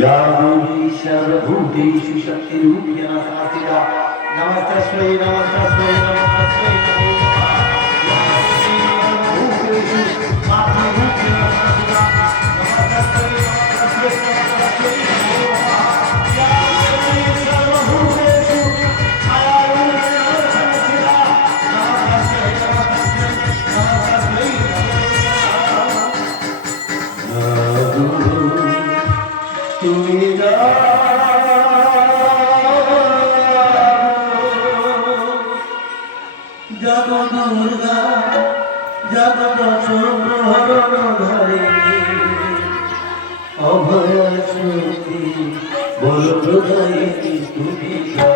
या देवी सर्वभूतेषु शक्तिरूपेण संस्थिता नमस्तस्मै नमस्तस्मै नमस्तस्मै नमो नमः या देवी सर्वभूतेषु मातृरूपेण संस्थिता नमस्तस्मै नमस्तस्मै नमो नमः या देवी सर्वभूतेषु छायारूपेण संस्थिता नमस्तस्मै नमस्तस्मै नमस्तस्मै नमो नमः তুমি জগৎ দুর্গা জগৎ প্রহরণধারে অভয় শক্তি বল হৃদয়ে তুমি তুমি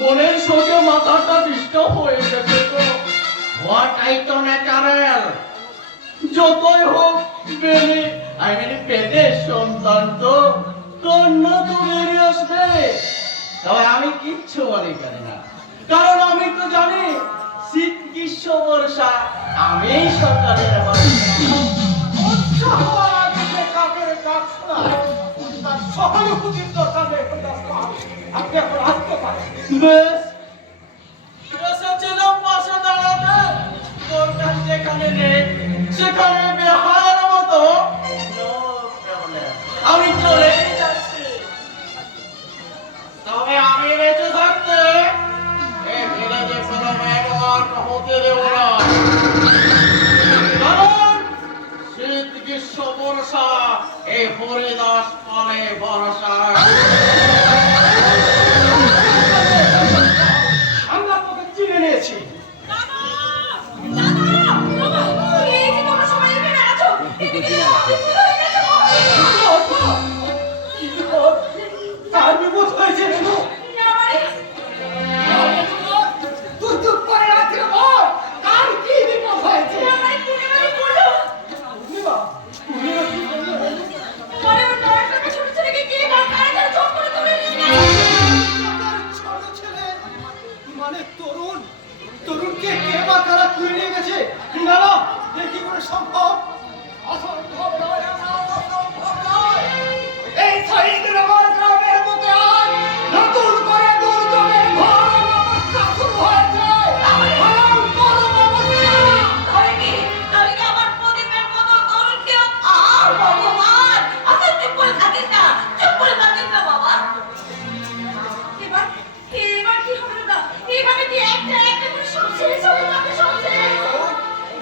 মনের সঙ্গে মাথাটা ডিস্টার্ব হয়ে গেছে তো হোয়াট আই তো ন্যাচারাল যতই হোক বেলে আই মানে পেটের সন্তান তো কন্যা তো বেরিয়ে তবে আমি কিচ্ছু মনে করি না, কারণ আমি তো জানি শীত গ্রীষ্ম বর্ষা আমি সরকারের বেশ এসেছিলাম পাশে দাঁড়াতে, দরকার যেখানে নেই সেখানে বেহায়ের মতো no problem, আমি চলেই যাচ্ছি। তবে আমি বেঁচে থাকতে এই ভিলেজে কোনো মেঘর হতে দেব না, কারণ শীত গ্রীষ্ম বর্ষা এই হরিদাস পালে বর্ষা। আমরা তোকে চিনে নিয়েছি। তার বিপদ হয়েছে রেণু। তুই চুপ করে রাখতে বল, কার কি বিপদ হয়েছে? পূর্ণিমা, পূর্ণিমা কি বললো রেণু? ছোট ছেলে মানে তরুণ, তরুণকে কে বা কারা তুলে নিয়ে গেছে? না না, এ কি করে সম্ভব? অসম্ভব নয়, অসম্ভব নয়। এই শহীদ আমার গ্রামের মধ্যে আজ নতুন করে দুর্যোগের ঘোর অবস্থা শুরু হয়েছে।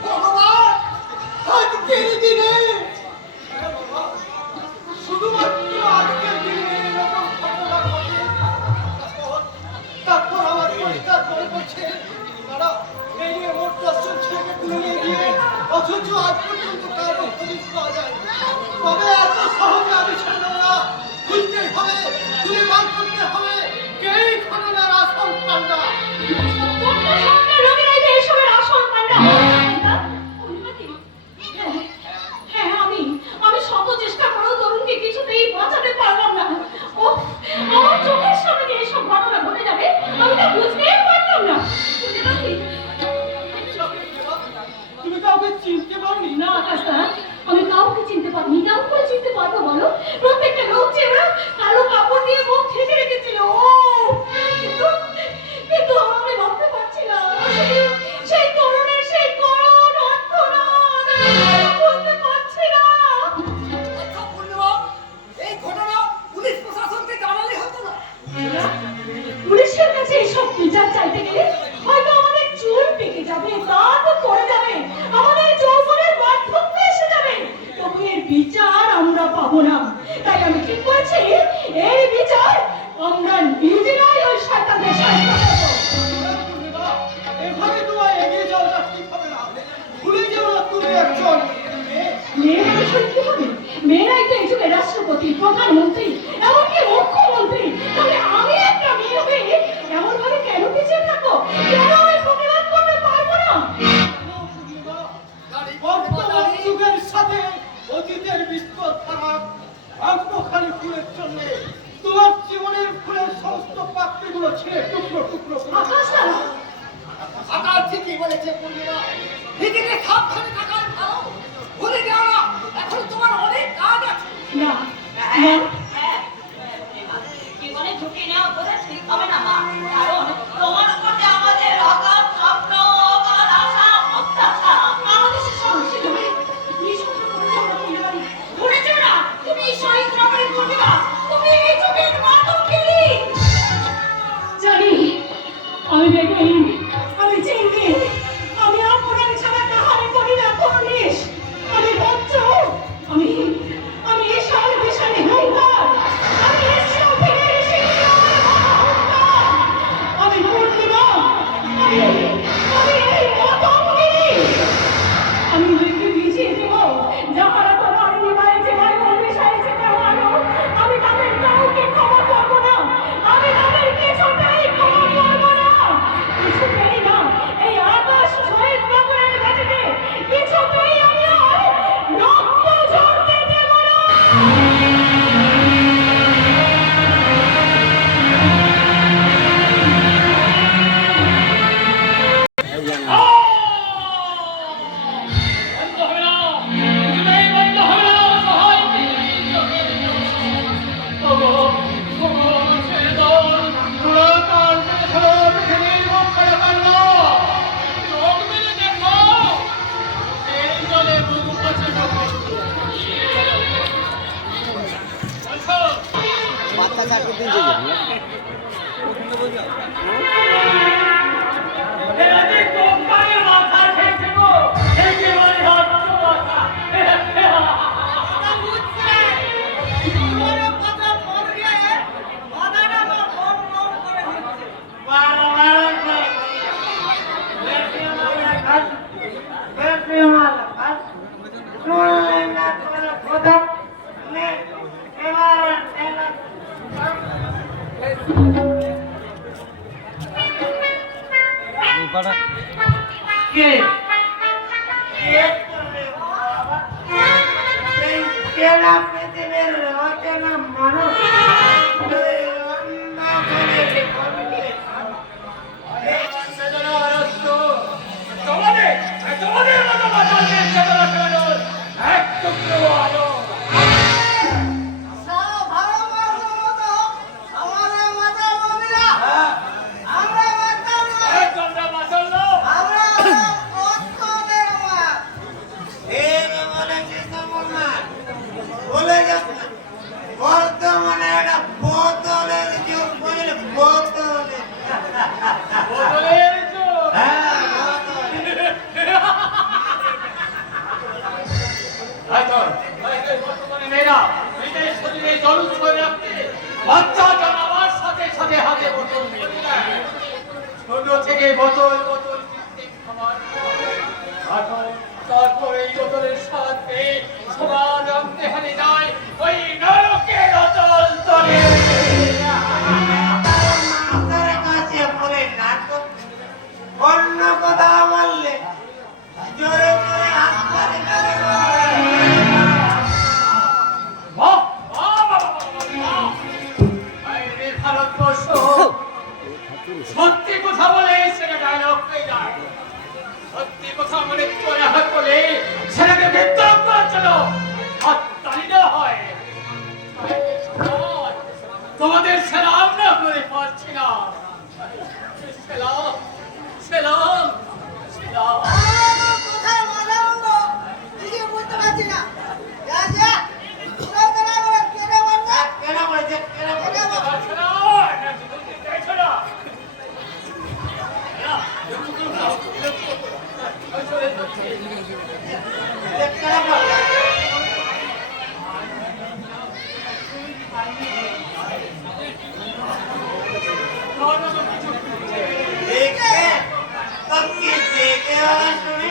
ভগবান, আজকের দিনে শুধুমাত্র আজকের দিনে এরকম ঘটনা ঘটে। তারপর আমার পরিষ্কার করে বলছে দাদা এই নিয়ে মোট 10 জন ছেলেকে তুলে নিয়ে গিয়ে অথচ আজ পর্যন্ত কারো হদিস পাওয়া যায়। তবে এত সহজে আমি ছেড়ে দেবো না, খুঁজতেই হবে, খুঁজে বার করতে হবে কেই ঘটনার আসল পান্ডা। আমি শত চেষ্টা করেও তরুণকে কিছুতেই বাঁচাতে পারলাম না। ও আমার চোখের সামনে যে এসব ঘটনা ঘটে যাবে আমি তা বুঝতেই পারলাম না। তুমি কাউকে চিনতে পারোনি? না কাস্তা, আমি কাউকে চিনতে পারিনি। কেমন করে চিনতে পারবো বলো? প্রত্যেকটা লোক যে ওরা কালো কাপড় দিয়ে মুখ ঢেকে রেখেছিল। কিন্তু আমি ভাবতে পারছি না সেই তরুণের সেই করুণ অর্থনাদ বলতে পারছি না। আচ্ছা পূর্ণিমা, এই ঘটনা পুলিশ প্রশাসনকে জানালে হতো না? পুলিশের কাছে এসব বিচার চাইতে গেলে হয়তো আমাদের চুল পেকে যাবে, দাঁত পড়ে যাবে, আমাদের যৌবনের বার্ধক্য এসে যাবে, তবু এর বিচার আমরা পাবো না। তাই আমি ঠিক করেছি এই বিচার আমরা নিজেরাই ওই শয়তানদের শাস্তি দেবো। এভাবে তোমায় এগিয়ে যাওয়াটা ঠিক হবে না। ভুলে যেও না তুমি একজন মেয়ে। মেয়েরা বিষয় কি হবে? মেয়েরাই তো এই যুগের রাষ্ট্রপতি, প্রধানমন্ত্রী, এমনকি মুখ্যমন্ত্রী। তবে আমি একটা মেয়ে হয়ে এমন ভাবে কেন পিছিয়ে থাকবো? কেন আমি প্রতিবাদ করতে পারবো না? বর্তমান যুগের সাথে অতীতের বিস্তর ফারাক। অল্পখানি ফুলের জন্য তোমার জীবনের ফুলের সমস্ত পাপড়িগুলো ছিঁড়ে টুকরো টুকরো করে আকাশ তারা আকার ঠিকই বলেছে পূর্ণিমা, নিজেকে সাবধানে থাকার ভালো। ভুলে যাও না, এখন তোমার অনেক কাজ আছে। না জীবনে ঝুঁকি নেওয়া বোধহয় ঠিক হবে না মা, কারণ তোমার উপর যে আমাদের অগাধ স্বপ্ন, অগাধ আশা, প্রত্যাশা, আমাদের সে সমস্যা হবে। নিঃসন্দেহ করে আমরা তুলে পারি। ভুলে যেও না, তুমি শহীদ রামের পূর্ণিমা, তুমি এই যুগের মাতঙ্গিনী। জানি আমি বেগুনি, আমি চিংড়ি, আমি অপরাধ ছাড়া কাহারে করি না করলিস। আমি বচ্চ, আমি আমি এসাল বিশালে হুঙ্কার, আমি এসব ফিরে এসে আমি পূর্ণিমা, এরাজি কোম্পানির মাথা খেয়েছে গো, একেবারে হচ্ছে কথা। কথা বুঝছে তোমার কথা মন গিয়ে মাথাটা আমার মন মন করে দিচ্ছে তোমাদের মতো মাতালদের চেতনা ফেরানোর এক টুকরো আলো। সারা ভারতবর্ষের মতো আমাদের মাতা মন্দিরা আমরা মাতা নয়, এই তোমরা মাতাল নও। আমরা অর্থদের মা। বর্তমানে একটা বোতলের যুগ, বুঝলে, বোতলের। বোতলের যুগ। এই তো, এই বর্তমানে মেয়েরা নিজের শরীরে জল উৎসবে রাখতে বাচ্চা জন্মাবার সাথে সাথে হাতে বোতল নিয়ে নেয়। ছোট থেকে বোতল বোতল কৃত্রিম খাবার এখন তারপর এই বোতলের সাথে সবার অন্তে হারিয়ে যায় ওই নরকের অতল তলে। মানুষের কাছে বলে নাটক, অন্য কথা বললে জোরে জোরে হাততালি করে বলে। বাহ, বাহ, বাহ, বাহ, বাহ। এই রে ভারতবর্ষ, সত্যি কথা বলে সেটা ডায়লগ হয়ে যায়, সত্যি কথা মনে করে হাত বলে সেটাকে বিদ্রোহ করার জন্য হাততালি দেওয়া হয়। তোমাদের সেরা আমরা করে পারছি না। সেলাম সেলাম সেলাম। আমার কোথায় মাথা উঠলো নিজে বুঝতে পারছি না। যা যা পুরো বেলা করে কেটে বলবে, কেটে বলছে, কেটে বলছে। পারছো না, এটা কি বলতে চাইছো না? দেখে তখন কি দেখে হবে শুনি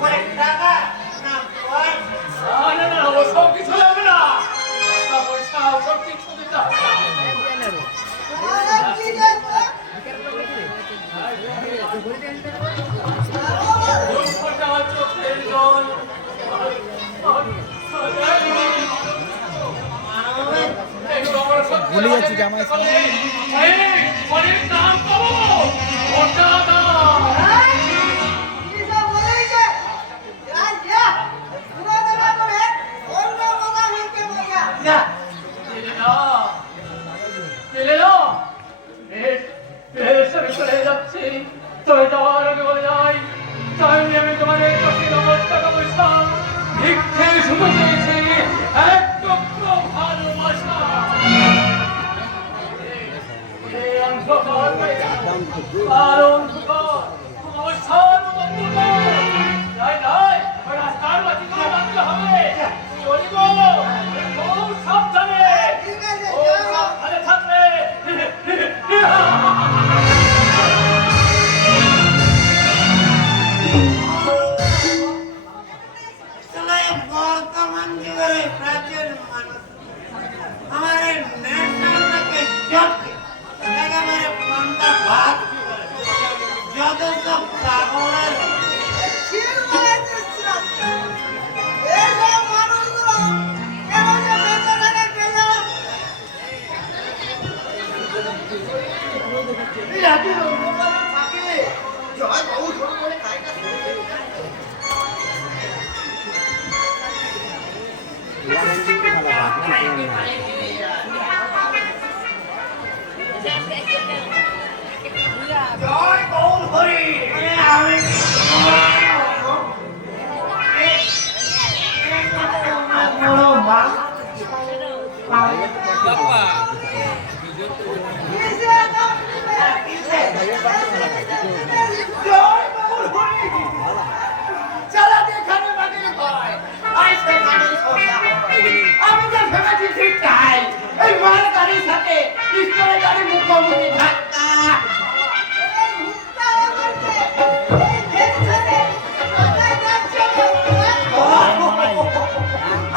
পরে টাকা না পয়সা। না না না, ওসব কিছু লাগবে না। টাকা পয়সা ওসব কিছু দিতে হবে না। তোমার কি দেখছো? দুঃখটা চোখের জল। ভুলে যাচ্ছি জামাই অনেক দাম পাবো, ওটা দাম। কি সব বলেছে? যা যা পুরো বেলা করে অন্য কথা বলতে বলবা। যা দিলে না, দিলে না। বেশ, বেশ, আমি চলে যাচ্ছি। তবে যাওয়ার আগে বলে যাই, তাহলে আমি তোমাদের কাছে নগদ টাকা পয়সা ভিক্ষে শুধু চেয়েছি এক টুকরো ভালোবাসা। এই অন্ধকার হয়ে গেল, আর অন্ধকার, অবসান অন্ধকার। যাই যাই, ওই রাস্তার বাতিগুলো বাঁধতে হবে। চলিব, খুব সাবধানে। ঠিক আছে, খুব যাও। সাবধানে থাকবে। আসলে বর্তমান যুগের এই প্রাচীন মানুষ আমার এই নেশাটাকে জটকে একেবারে পান্তা ভাত যত সব পাগলের জয় বাবু ধরে করে খাইটা জয় গৌর হরি আমি জয় বাবুর হরি। চালাতে এখানে বাড়ি হয়, আর সেখানে সন্ধ্যা হয়। আমি যা ভেবেছি ঠিক তাই। এই মাল গাড়ির সাথে ঈশ্বরের গাড়ি মুখোমুখি ধাক্কা।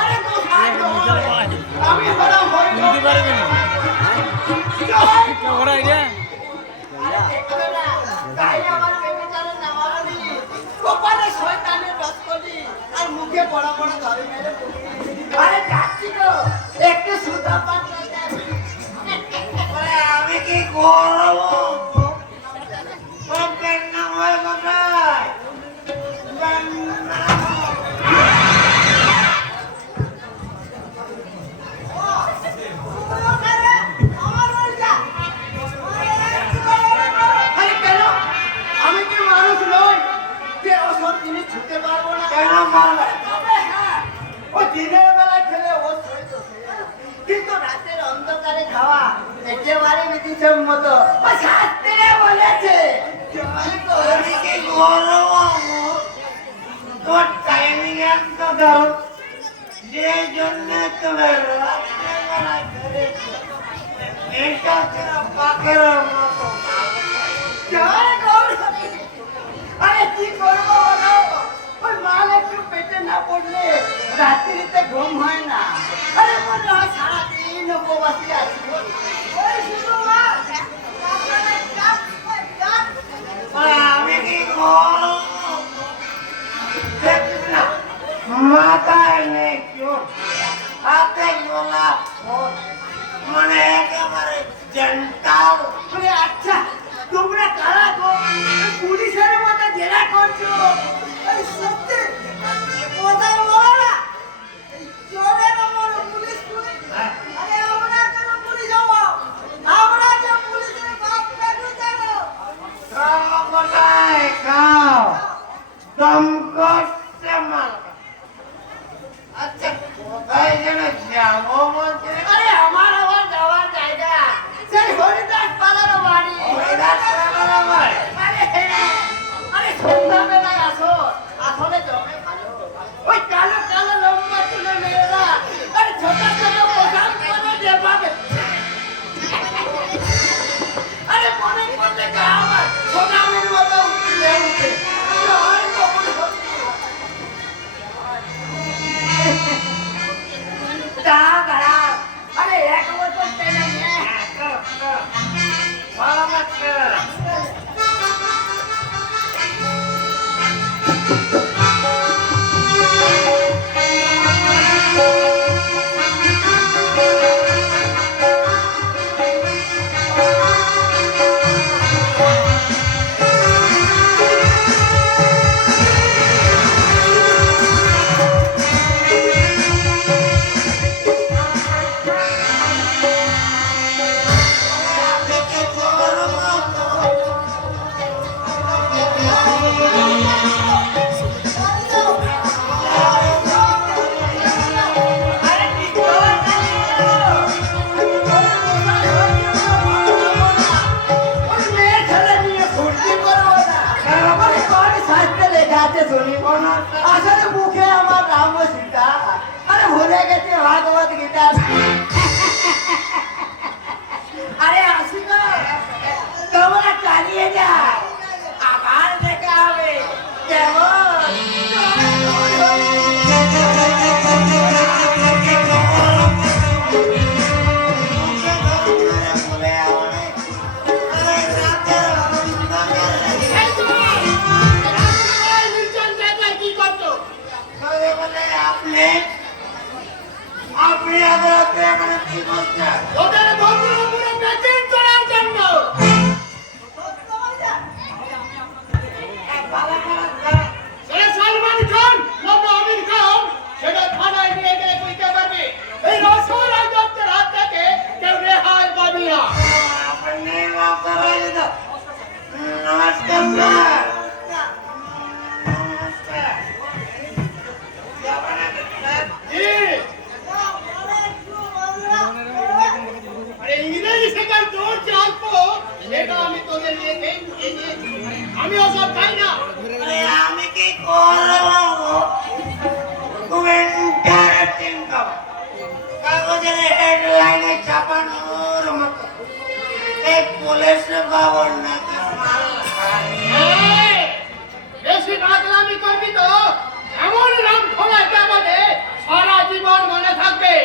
আরে কোথায় নয়? আমি হলাম হরি। জয় তাই আমার বেবিচারের নামাবলি, কপালে শয়তানের রস কলি, আর মুখে বড় বড় ধরে মেরে বলি। আরে যাচ্ছি গো, একটু সুধা পান করতে আসি। আমি কি করবো? নাম হয় কোথায়? আরে কেন? আমি কি মানুষ নই যে ওসব জিনিস ছুঁতে পারবো না? কেন মারবে? তবে হ্যাঁ, ও দিনের বেলায় খেলে ও সইতো সে। কিন্তু রাতের অন্ধকারে খাওয়া একেবারে বিধিসম্মত। ও শাস্ত্রে বলেছে। জয় গো, আমি কি করবো? তোর টাইমিং একটা দাও, যে জন্য তুমি রাত্রে বেলায় খেলেছো। এটা তোরা পাখের মতো। জয় গৌরী। আরে কি করবো বলো? ওই মাল একটু পেটে না পড়লে রাত্রিতে ঘুম হয় না। আরে মনে হয় সারাদিন উপবাসী আছি। ওই শুধু মাল। আমি কি করবো? দেখিস না, মাথায় নেই চোখ, হাতে গোলাপ ফল, মানে একেবারে জেন্টাল। আচ্ছা, তোমরা কারা গো? পুলিশের মতো জেরা করছো। এই সত্যি কোথায় বলো না? চোরের আমার পুলিশ পুলিশ। আরে আমরা কেন পুলিশ হবো? আমরা যে পুলিশের বাপ কাটু জানো। খাও কোথায় খাও, দম করছে মাল। আচ্ছা, কোথায় যেন যাবো বলছে? আরে আমার আবার যাওয়ার জায়গা সেই হরিদাস পালার বাড়ি। হরিদাস পালার বাড়ি? আরে হ্যাঁ, আরে সন্ধ্যাবেলায় আসো, আসলে জমে ভালো। ওই কালো কালো লম্বা চুলের মেয়েরা, আরে ছোট ছোট পোশাক পরে যেভাবে, আরে মনে করলে গা আমার সোনামের মতো উঠে উঠে। জয় কবুল হোক। দাঁড়াও, আরে এক বছর টেনে নিয়ে ভালো লাগছে। আসলে মুখে আমার রাম সীতা, আরে ভুলে গেছে ভাগবত গীতা। আরে আসি গো, তোমরা চালিয়ে যাও, আবার দেখা হবে। কেমন? আপনি আদালতে মানে কি করছেন? ওদের বন্ধুর উপরে মিটিং করার জন্য। সালমান খান না আমির খান, সেটা থানায় নিয়ে গেলে বুঝতে পারবে। এই রসুল আজমের হাত থেকে কেউ রেহাই পাবি না। আপনি নমস্কার স্যার। আরে ইংরেজি শেখার তো পুলিশ খবর নাকি এই, বেশি পাগলামি করবি তো এমন রাম খোলাইতে আমাদের সারা জীবন মনে থাকবে